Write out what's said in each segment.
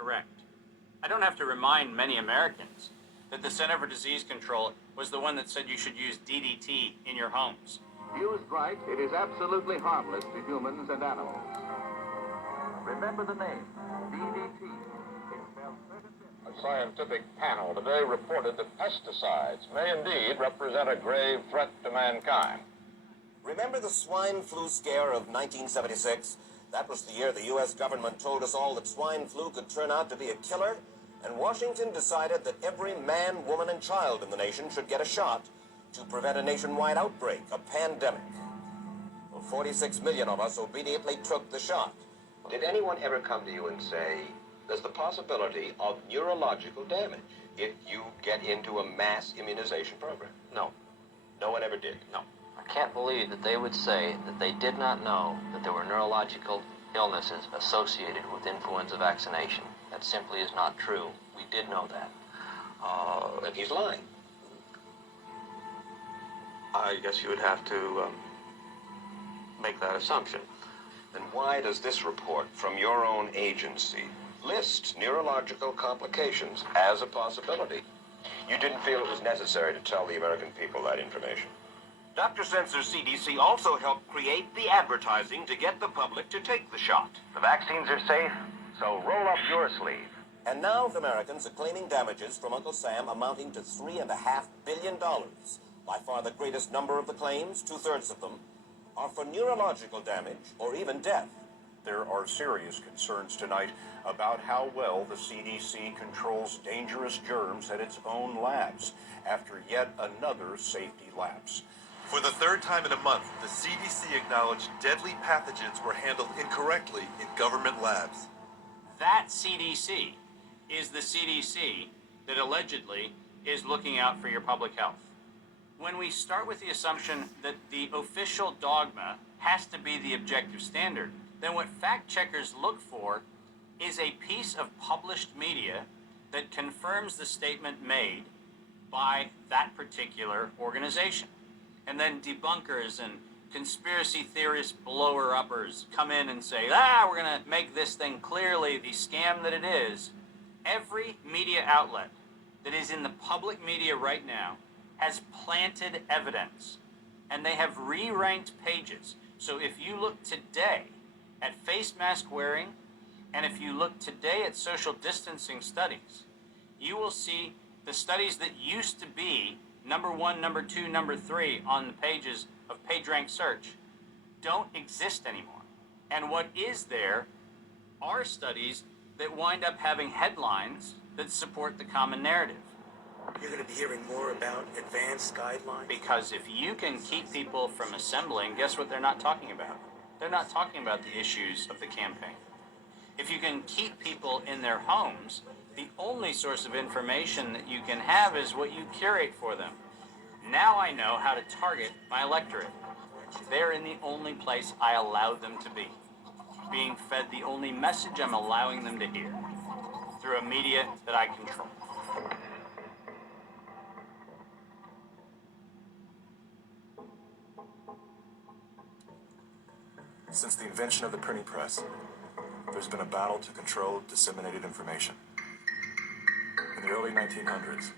correct. I don't have to remind many Americans that the Center for Disease Control was the one that said you should use DDT in your homes. Used right, it is absolutely harmless to humans and animals. Remember the name, DDT. A scientific panel today reported that pesticides may indeed represent a grave threat to mankind. Remember the swine flu scare of 1976? That was the year the U.S. government told us all that swine flu could turn out to be a killer, and Washington decided that every man, woman, and child in the nation should get a shot to prevent a nationwide outbreak, a pandemic. Well, 46 million of us obediently took the shot. Did anyone ever come to you and say, there's the possibility of neurological damage if you get into a mass immunization program? No. No one ever did? No. I can't believe that they would say that they did not know that there were neurological illnesses associated with influenza vaccination. That simply is not true. We did know that. Then he's lying. I guess you would have to make that assumption. Then why does this report from your own agency list neurological complications as a possibility? You didn't feel it was necessary to tell the American people that information. Dr. Sensor's CDC also helped create the advertising to get the public to take the shot. The vaccines are safe, so roll up your sleeve. And now Americans are claiming damages from Uncle Sam amounting to $3.5 billion. By far the greatest number of the claims, 2/3 of them, are for neurological damage or even death. There are serious concerns tonight about how well the CDC controls dangerous germs at its own labs after yet another safety lapse. For the third time in a month, the CDC acknowledged deadly pathogens were handled incorrectly in government labs. That CDC is the CDC that allegedly is looking out for your public health. When we start with the assumption that the official dogma has to be the objective standard, then what fact checkers look for is a piece of published media that confirms the statement made by that particular organization. And then debunkers and conspiracy theorist blower-uppers come in and say, we're going to make this thing clearly the scam that it is. Every media outlet that is in the public media right now has planted evidence, and they have re-ranked pages. So if you look today at face mask wearing, and if you look today at social distancing studies, you will see the studies that used to be number 1, number 2, number 3 on the pages of PageRank Search don't exist anymore. And what is there are studies that wind up having headlines that support the common narrative. You're going to be hearing more about advanced guidelines? Because if you can keep people from assembling, guess what they're not talking about? They're not talking about the issues of the campaign. If you can keep people in their homes, the only source of information that you can have is what you curate for them. Now I know how to target my electorate. They're in the only place I allow them to be, being fed the only message I'm allowing them to hear, through a media that I control. Since the invention of the printing press, there's been a battle to control disseminated information. In the early 1900s,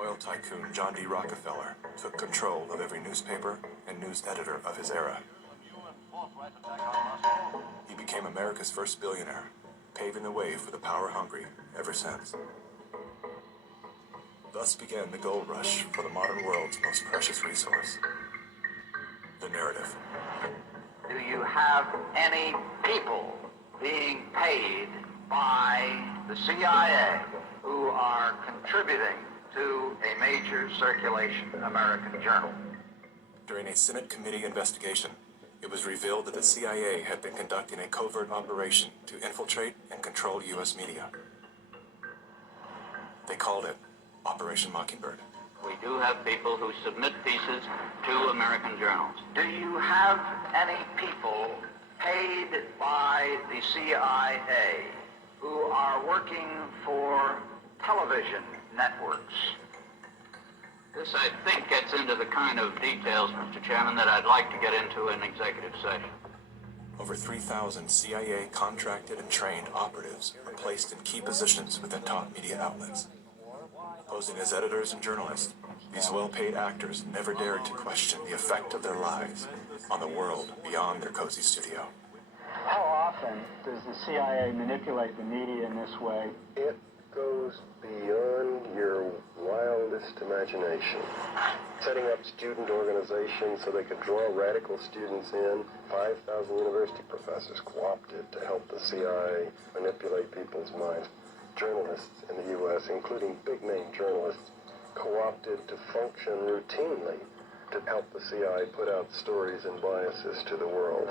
oil tycoon John D. Rockefeller took control of every newspaper and news editor of his era. He became America's first billionaire, paving the way for the power-hungry ever since. Thus began the gold rush for the modern world's most precious resource, the narrative. Do you have any people being paid by the CIA who are contributing to a major circulation American journal? During a Senate committee investigation, it was revealed that the CIA had been conducting a covert operation to infiltrate and control U.S. media. They called it Operation Mockingbird. We do have people who submit pieces to American journals. Do you have any people paid by the CIA who are working for television networks? This, I think, gets into the kind of details, Mr. Chairman, that I'd like to get into in executive session. Over 3,000 CIA contracted and trained operatives are placed in key positions within top media outlets. Posing as editors and journalists, these well-paid actors never dared to question the effect of their lives on the world beyond their cozy studio. How often does the CIA manipulate the media in this way? It goes beyond your wildest imagination. Setting up student organizations so they could draw radical students in. 5,000 university professors co-opted to help the CIA manipulate people's minds. Journalists in the U.S., including big-name journalists, co-opted to function routinely to help the CIA put out stories and biases to the world.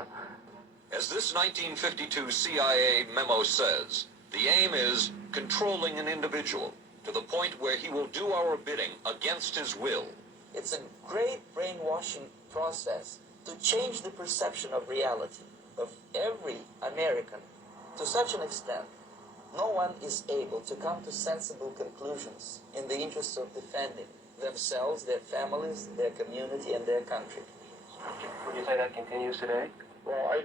As this 1952 CIA memo says, the aim is controlling an individual to the point where he will do our bidding against his will. It's a great brainwashing process to change the perception of reality of every American to such an extent no one is able to come to sensible conclusions in the interest of defending themselves, their families, their community, and their country. Would you say that continues today? Well,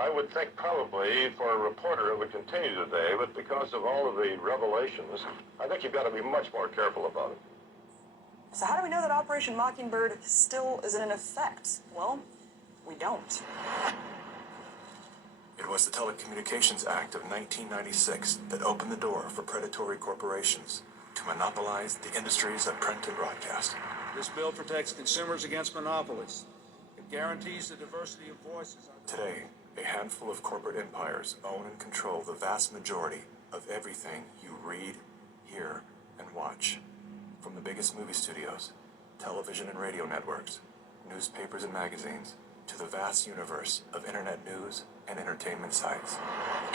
I would think probably for a reporter it would continue today, but because of all of the revelations, I think you've got to be much more careful about it. So how do we know that Operation Mockingbird still isn't in effect? Well, we don't. It was the Telecommunications Act of 1996 that opened the door for predatory corporations to monopolize the industries of print and broadcast. This bill protects consumers against monopolies. It guarantees the diversity of voices. Today, a handful of corporate empires own and control the vast majority of everything you read, hear, and watch. From the biggest movie studios, television and radio networks, newspapers and magazines, to the vast universe of internet news and entertainment sites.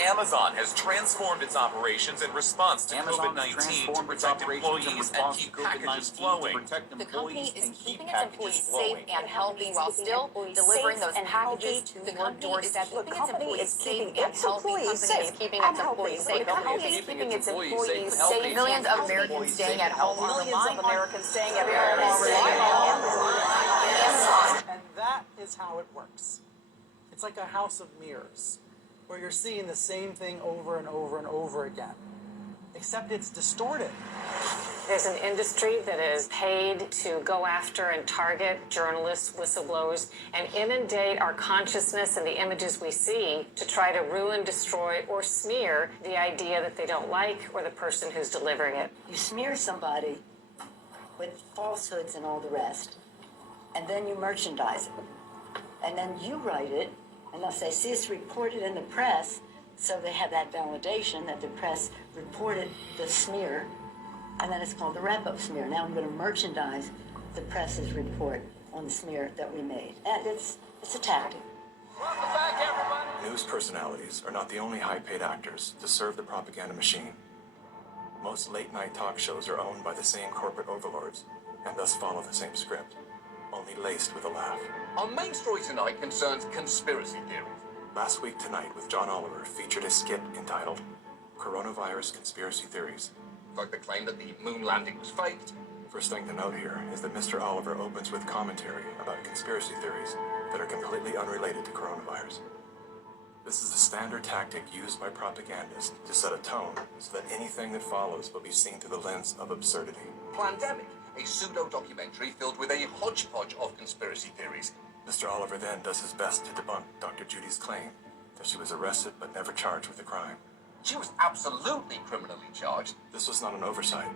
Amazon has transformed its operations in response to COVID-19 to protect employees and keep packages flowing. The company is keeping its employees safe and healthy while still delivering those packages to your doorstep. The company is keeping its employees safe. Keeping its employees safe. The company is keeping its employees safe. Millions of Americans staying at home. Millions of Americans staying at home. And that is how it works. It's like a house of mirrors, where you're seeing the same thing over and over and over again, except it's distorted. There's an industry that is paid to go after and target journalists, whistleblowers, and inundate our consciousness and the images we see to try to ruin, destroy, or smear the idea that they don't like or the person who's delivering it. You smear somebody with falsehoods and all the rest, and then you merchandise it. And then you write it, and they'll say, see, it's reported in the press, so they have that validation that the press reported the smear, and then it's called the wrap-up smear. Now I'm going to merchandise the press's report on the smear that we made. And it's a tactic. Welcome back, everybody! News personalities are not the only high-paid actors to serve the propaganda machine. Most late-night talk shows are owned by the same corporate overlords, and thus follow the same script, only laced with a laugh. Our main story tonight concerns conspiracy theories. Last Week Tonight with John Oliver featured a skit entitled Coronavirus Conspiracy Theories. Like the claim that the moon landing was faked. First thing to note here is that Mr. Oliver opens with commentary about conspiracy theories that are completely unrelated to coronavirus. This is the standard tactic used by propagandists to set a tone so that anything that follows will be seen through the lens of absurdity. Plandemic, a pseudo-documentary filled with a hodgepodge of conspiracy theories. Mr. Oliver then does his best to debunk Dr. Judy's claim that she was arrested but never charged with a crime. She was absolutely criminally charged. This was not an oversight,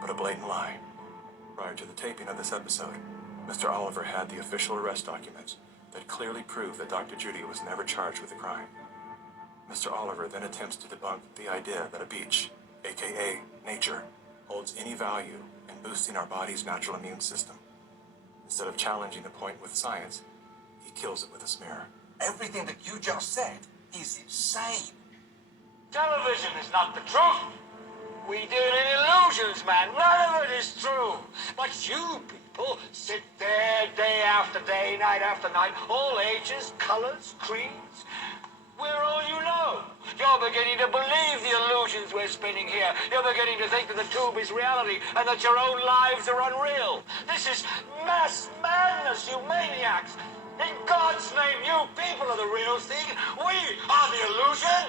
but a blatant lie. Prior to the taping of this episode, Mr. Oliver had the official arrest documents that clearly prove that Dr. Judy was never charged with a crime. Mr. Oliver then attempts to debunk the idea that a beach, aka nature, holds any value in boosting our body's natural immune system. Instead of challenging the point with science, he kills it with a smear. Everything that you just said is insane. Television is not the truth. We deal in illusions, man. None of it is true. But you people sit there day after day, night after night, all ages, colors, creeds. We're all you know. You're beginning to believe the illusions we're spinning here. You're beginning to think that the tube is reality and that your own lives are unreal. This is mass madness, you maniacs. In God's name, you people are the real thing. We are the illusion.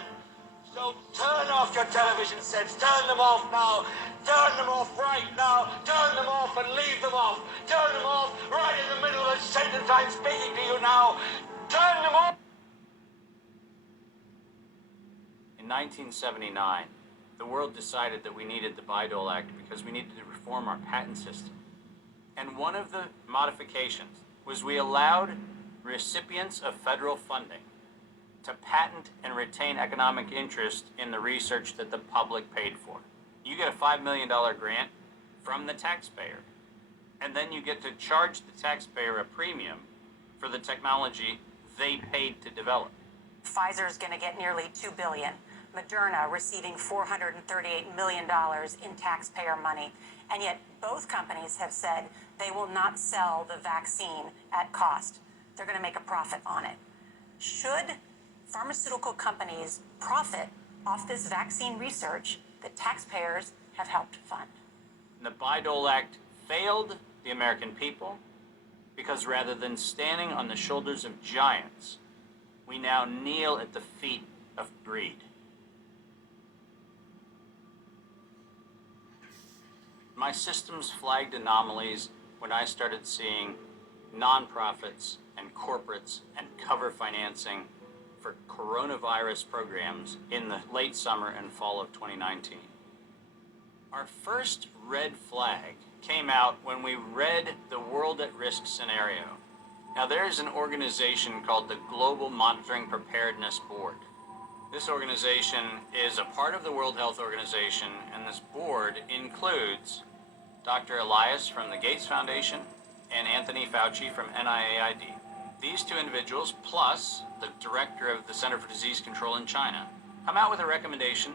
So turn off your television sets. Turn them off now. Turn them off right now. Turn them off and leave them off. Turn them off right in the middle of the sentence I'm speaking to you now. Turn them off. In 1979, the world decided that we needed the Bayh-Dole Act because we needed to reform our patent system. And one of the modifications was we allowed recipients of federal funding to patent and retain economic interest in the research that the public paid for. You get a $5 million grant from the taxpayer, and then you get to charge the taxpayer a premium for the technology they paid to develop. Pfizer's going to get nearly $2 billion. Moderna receiving $438 million in taxpayer money. And yet both companies have said they will not sell the vaccine at cost. They're going to make a profit on it. Should pharmaceutical companies profit off this vaccine research that taxpayers have helped fund? The Bayh-Dole Act failed the American people because rather than standing on the shoulders of giants, we now kneel at the feet of greed. My systems flagged anomalies when I started seeing nonprofits and corporates and cover financing for coronavirus programs in the late summer and fall of 2019. Our first red flag came out when we read the World at Risk scenario. Now, there's an organization called the Global Monitoring Preparedness Board. This organization is a part of the World Health Organization, and this board includes Dr. Elias from the Gates Foundation and Anthony Fauci from NIAID. These two individuals, plus the director of the Center for Disease Control in China, come out with a recommendation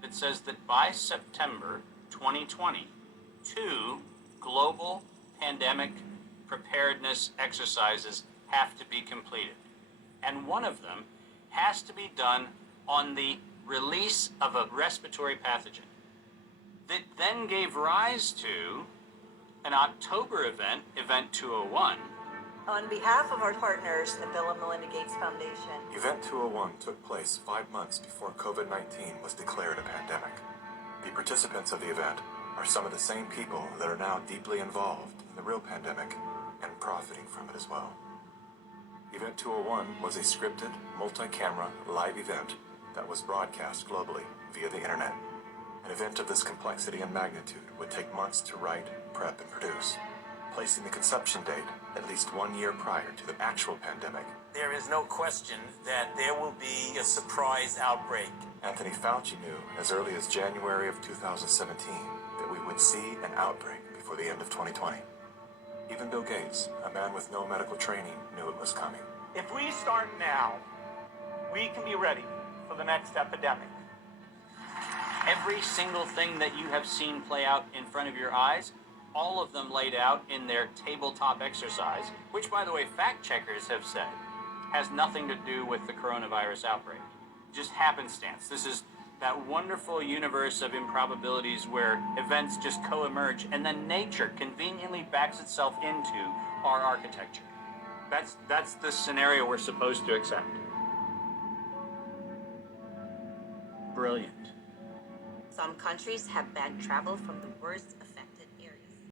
that says that by September 2020, 2 global pandemic preparedness exercises have to be completed. And one of them has to be done on the release of a respiratory pathogen. That then gave rise to an October event, Event 201. On behalf of our partners, the Bill and Melinda Gates Foundation. Event 201 took place 5 months before COVID-19 was declared a pandemic. The participants of the event are some of the same people that are now deeply involved in the real pandemic and profiting from it as well. Event 201 was a scripted, multi-camera, live event that was broadcast globally via the internet. An event of this complexity and magnitude would take months to write, prep, and produce, placing the conception date at least 1 year prior to the actual pandemic. There is no question that there will be a surprise outbreak. Anthony Fauci knew as early as January of 2017 that we would see an outbreak before the end of 2020. Even Bill Gates, a man with no medical training, knew it was coming. If we start now, we can be ready for the next epidemic. Every single thing that you have seen play out in front of your eyes, all of them laid out in their tabletop exercise, which, by the way, fact checkers have said has nothing to do with the coronavirus outbreak. Just happenstance. This is that wonderful universe of improbabilities where events just co-emerge and then nature conveniently backs itself into our architecture. That's the scenario we're supposed to accept. Brilliant. Some countries have banned travel from the worst